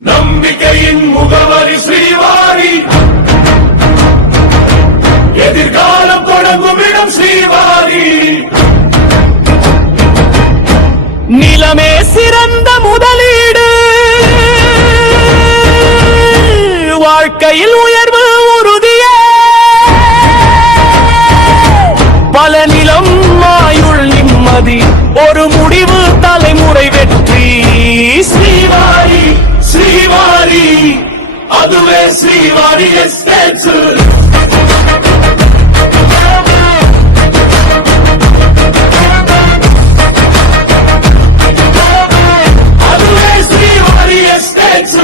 நம்பிக்கையின் முகவரி ஸ்ரீவாரி, எதிர்காலம் தொடங்கும் இடம் ஸ்ரீவாரி. நிலமே சிறந்த முதலீடு, வாழ்க்கையில் உயர்வு உறுதியே. பல நிலம் ஆயுள் நிம்மதி, ஒரு முடிவு தலைமுறை வெற்றி. ஸ்ரீவாரி ஸ்ரீவாரி, அதுவே ஸ்ரீவாரி எஸ்டேட்ஸ். அதுவே ஸ்ரீவாரி எஸ்டேட்ஸ்.